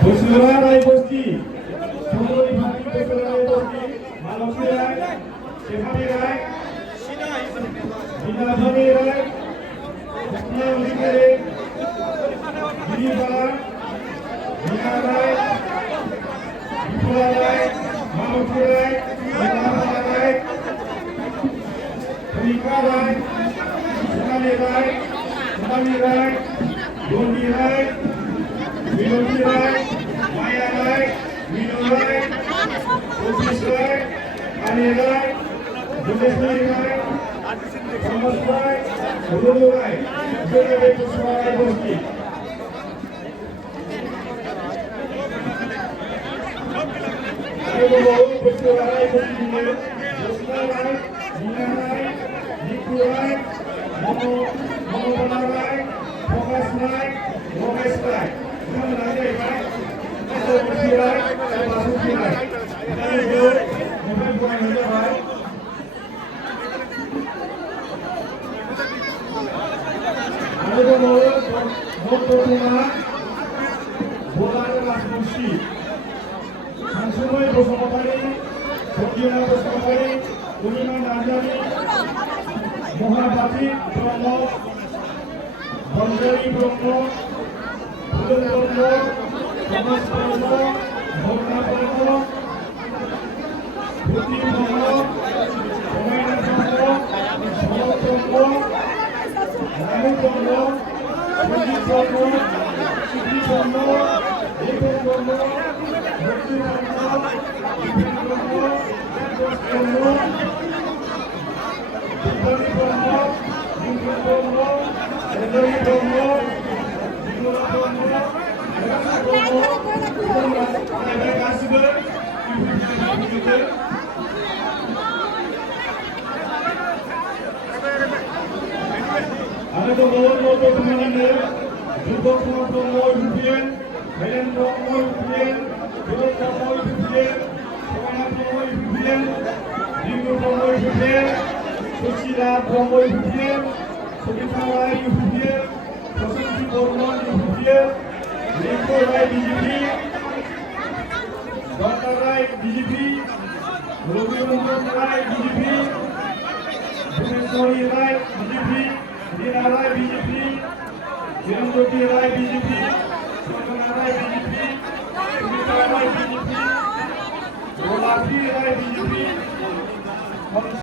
Bosura Rai Bosti, Sumori Bhati Bosura Rai Bosti, Malosi Rai, Shefani Rai, Dinadhani Rai, Jatna Ulikare, Giri Bala, Dina Rai, Vipula Rai, Malosi Rai, Dinadhani Rai, Rika Rai, Shefani Rai, Shefani Rai, Gondi Rai, Vinodi Rai, Maya Rai, Vinu Rai, Otis Rai, Ani Rai, Judeshwari Rai, Thomas Rai, Rulu Rai, Jodhpur Bosura Rai Bosti. Ayo bawa Bosura Rai Bosti ini, Bosura Rai, Dina Rai, Niku Rai, Mono Bana Rai, Fokas Rai, Romesh Rai. Kita menanti Rai, kita Bosura Rai, kita Basuki Rai. Ayo, kita bukan saja Rai. Ayo bawa Bosura, Bola Kelas Musi. Sansunoy Bosumotari, Sokiana Bosumotari, Unima Nanjani, Mohabati Bromo, Banjari Bromo, Bulan Bromo, Thomas Bromo, Bhorna Bromo, Bhuti Bromo, Somaina Bromo, Bhoro Bromo, Ranu Bromo, Sujit Bromo, Siti Bromo, Eko Bromo, Bhakti Bromo, Vipin Bromo, Santos Bromo, Bhutani Bromo, Bhutani Bromo, Endari Bromo, Bhutani Bromo, Bhutani Bromo, Terima kasih ber, ada tokoh teman-teman, juga Bromo Yupian, Helen Bromo Yupian, Durut Bromo Yupian, Soana Bromo Yupian, Dingu Bromo Yupian, Susila Bromo Yupian, Sukita Rai Yupian, Prasanti Bromo Yupian, Rinko Rai BJP, Dr. Rai BJP, Robi Rungkon Rai BJP, Bhuneswari Rai BJP, Dina Rai BJP, Hirandoti Rai BJP, Sangana Rai BJP, Sunita Rai BJP, Rolati Rai BJP,